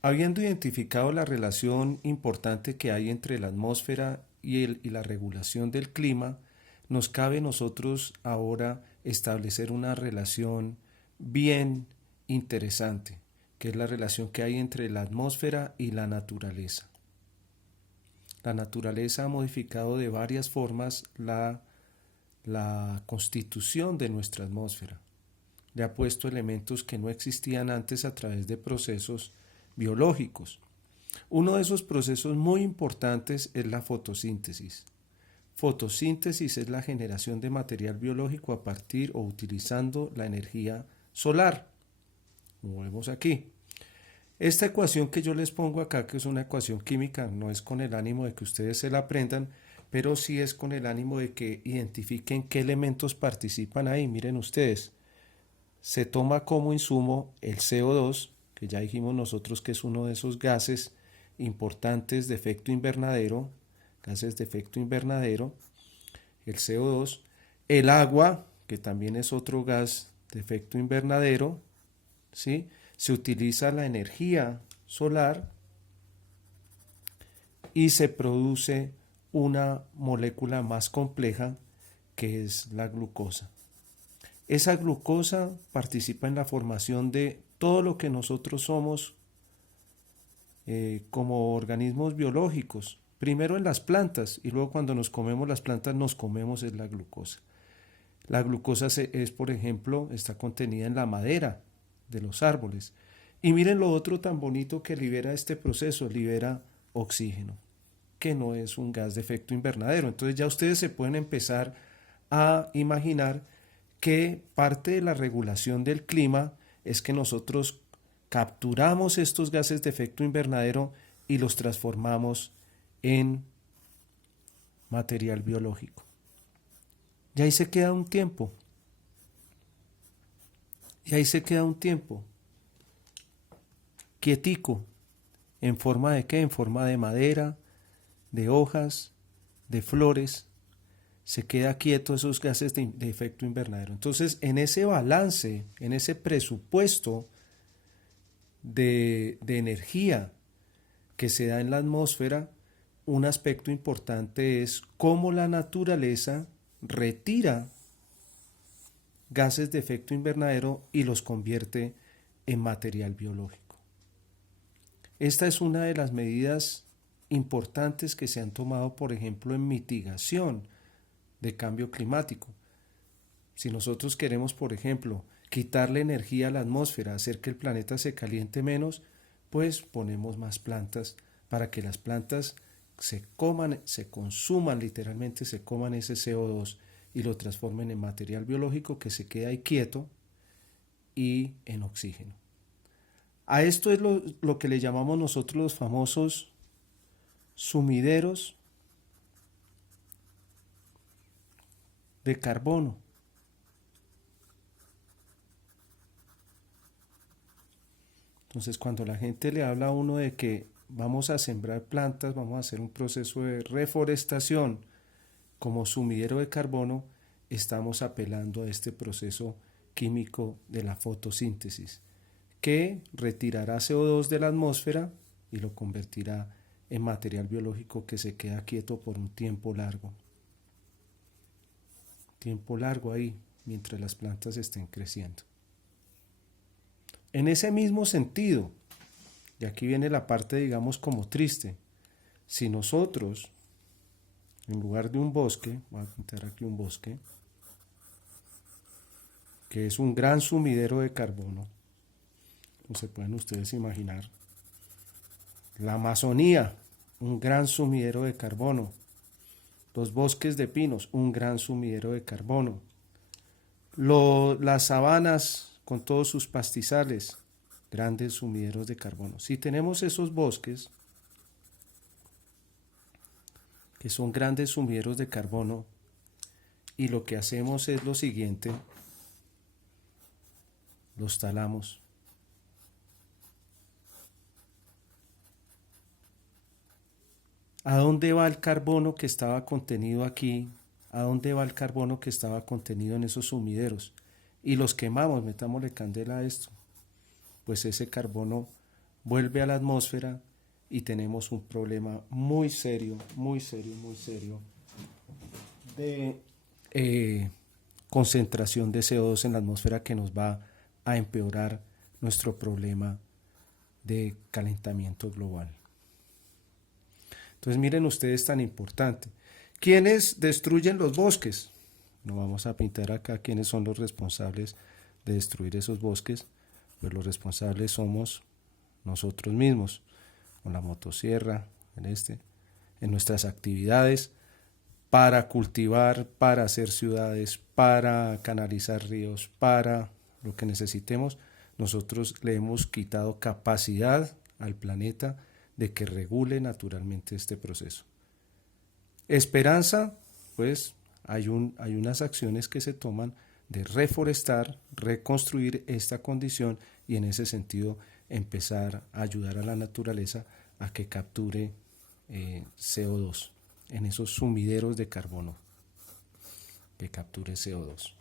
Habiendo identificado la relación importante que hay entre la atmósfera y la regulación del clima, nos cabe a nosotros ahora establecer una relación bien interesante, que es la relación que hay entre la atmósfera y la naturaleza. La naturaleza ha modificado de varias formas la constitución de nuestra atmósfera. Le ha puesto elementos que no existían antes a través de procesos biológicos. Uno de esos procesos muy importantes es la fotosíntesis. Fotosíntesis es la generación de material biológico a partir o utilizando la energía solar, como vemos aquí. Esta ecuación que yo les pongo acá, que es una ecuación química, no es con el ánimo de que ustedes se la aprendan, pero sí es con el ánimo de que identifiquen qué elementos participan ahí. Miren ustedes, se toma como insumo el CO2, que ya dijimos nosotros que es uno de esos gases importantes de efecto invernadero, gases de efecto invernadero, el CO2, el agua, que también es otro gas de efecto invernadero, ¿sí? Se utiliza la energía solar y se produce una molécula más compleja que es la glucosa. Esa glucosa participa en la formación de todo lo que nosotros somos como organismos biológicos. Primero en las plantas y luego cuando nos comemos las plantas nos comemos es la glucosa. La glucosa es, por ejemplo, está contenida en la madera de los árboles. Y miren lo otro tan bonito que libera este proceso, libera oxígeno, que no es un gas de efecto invernadero. Entonces ya ustedes se pueden empezar a imaginar que parte de la regulación del clima es que nosotros capturamos estos gases de efecto invernadero y los transformamos en material biológico. Y ahí se queda un tiempo. Y ahí se queda un tiempo. Quietico. ¿En forma de qué? En forma de madera, de hojas, de flores. Se queda quieto esos gases de efecto invernadero. Entonces, en ese balance, en ese presupuesto de energía que se da en la atmósfera, un aspecto importante es cómo la naturaleza retira gases de efecto invernadero y los convierte en material biológico. Esta es una de las medidas importantes que se han tomado, por ejemplo, en mitigación de cambio climático. Si nosotros queremos, por ejemplo, quitarle energía a la atmósfera, hacer que el planeta se caliente menos, pues ponemos más plantas para que las plantas se coman, se consuman, literalmente se coman ese CO2 y lo transformen en material biológico que se queda ahí quieto y en oxígeno. A esto es lo que le llamamos nosotros los famosos sumideros de carbono. Entonces, cuando la gente le habla a uno de que vamos a sembrar plantas, vamos a hacer un proceso de reforestación como sumidero de carbono, estamos apelando a este proceso químico de la fotosíntesis, que retirará CO2 de la atmósfera y lo convertirá en material biológico que se queda quieto por un tiempo largo. Tiempo largo ahí, mientras las plantas estén creciendo. En ese mismo sentido, y aquí viene la parte, digamos, como triste, si nosotros, en lugar de un bosque, voy a pintar aquí un bosque, que es un gran sumidero de carbono, como se pueden ustedes imaginar, la Amazonía, un gran sumidero de carbono, los bosques de pinos, un gran sumidero de carbono, las sabanas con todos sus pastizales, grandes sumideros de carbono. Si tenemos esos bosques, que son grandes sumideros de carbono, y lo que hacemos es lo siguiente, los talamos. ¿A dónde va el carbono que estaba contenido aquí? ¿A dónde va el carbono que estaba contenido en esos sumideros? Y los quemamos, metámosle candela a esto. Pues ese carbono vuelve a la atmósfera y tenemos un problema muy serio, muy serio, muy serio de concentración de CO2 en la atmósfera que nos va a empeorar nuestro problema de calentamiento global. Entonces miren ustedes, tan importante. ¿Quiénes destruyen los bosques? No vamos a pintar acá quiénes son los responsables de destruir esos bosques, pues los responsables somos nosotros mismos, con la motosierra, en nuestras actividades, para cultivar, para hacer ciudades, para canalizar ríos, para lo que necesitemos. Nosotros le hemos quitado capacidad al planeta de que regule naturalmente este proceso. Esperanza, pues hay unas acciones que se toman de reforestar, reconstruir esta condición y en ese sentido empezar a ayudar a la naturaleza a que capture CO2 en esos sumideros de carbono, que capture CO2.